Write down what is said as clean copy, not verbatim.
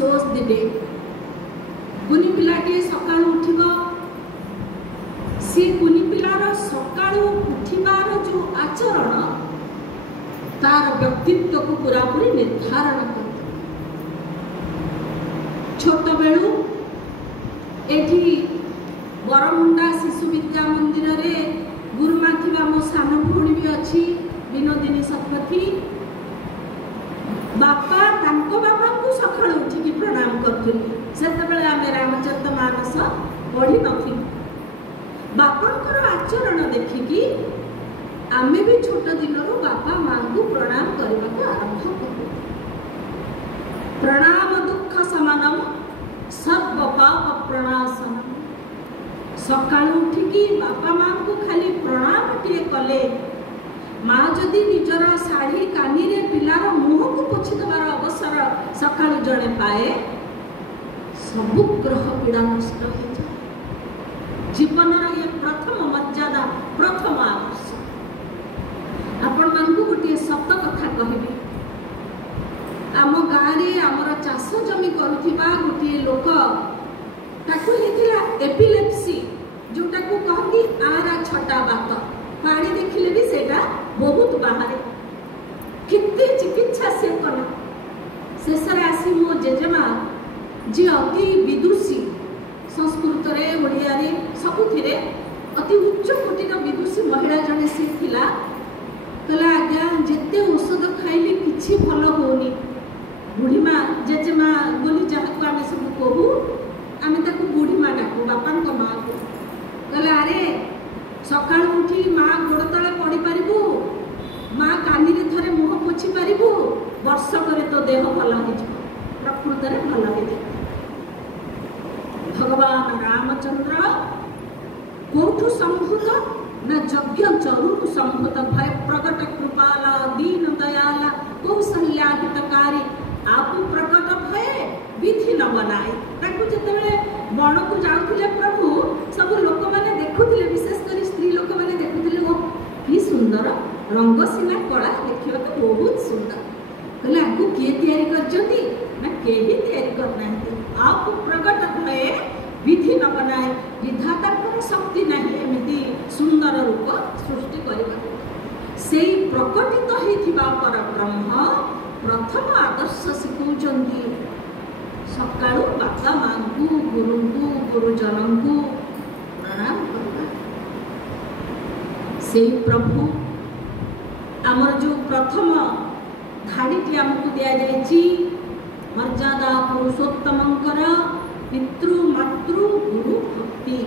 shows the day. कुनी पिलाटी सकाळु उठिबो सी कुनी पिलार सकाळु उठिबार जो आचरण तार व्यक्तित्व को पूरा पूरी निर्धारण कर छोट बेलू एठी बरमुंडा शिशु विद्या मंदिर रे गुरुमा थिबा मो सान भौणी भी अछि विनोदिनी शतपथी बापा तांको बापा को सकाळ उठी प्रणाम करथिले सेतबेले आमे रामचरित मानस पढ़ी नथि बापांकर आचरण देखिकी आमे भी छोट दिनरू बापा मां को प्रणाम करबा को आरंभ करू प्रणाम दुख समानम सर्व पाप प्रणाशनम सकाळ उठिकी बापा मां को खाली प्रणाम टिए कले माँ जदि निजर शाढ़ी कानी रे पिलार मुह को पोछि देवार अवसर सकाळ जणे पाए सबु ग्रह पीड़ा नष्ट हो जाए जीवन ये प्रथम मर्यादा प्रथम आदर्श आपण मान को गोटे सत कथा कहबी आम गाँव रे आमर चाष जमी करुथिबा गोटे लोक ताकू हेतिला एपिलेप्सी जोटा को कहती आरा छटा बात पानी देखिले भी सेटा बहुत बाहर कितने चिकित्सा से कला शेष आसी मो जेजेमा जी अति विदुषी संस्कृत रे ओडिया रे सबुथिरे अति उच्च कोटिर विदुषी महिला जने सी थिला कला आज्ञा जेते औषध खाइले किछि भल होनी बुढ़ीमा जेजेमा बोली जहाको आमे सब कहू आमे ताको बुढ़ीमा डाकू बापान को मां को कला अरे सकाळ उठी माँ गोड़ तले पड़ी पारिबु माँ कानी रे थरे मुह पोछि पारिबु वर्ष करे तो देह भल हो प्रकृत रे भल हो भगवान रामचंद्र कोठु संभूत न यज्ञ चरु संभूत भय प्रकट कृपाल दीन दयाल कौशल्या हितकारी आप प्रकट भय विधि न बनाए ताकू जेतेबेले बण को जाउथिले प्रभु सब लोक माने देखुथिले विशेष करी स्त्री लोक माने देखुथिले ओ की सुंदर रंग सीना कला देखिबा तो बहुत सुंदर कहले आकू किए तयारी करजंती ना केही तयारी करनांती आप प्रकट भय विधि न बनाए विधाता को शक्ति नहीं एमिति सुंदर रूप सृष्टि करबा सेई प्रकटित हेथिबा पर ब्रह्म प्रथम आदर्श सिखौचंती सकाळू बापा मां को गुरु को गुरुजन को प्रणाम करबा से प्रभु आमर जो प्रथम धाड़ी आमको दिया जायछि मर्यादा पुरुषोत्तमंकर पितृ मातृ गुरु भक्ति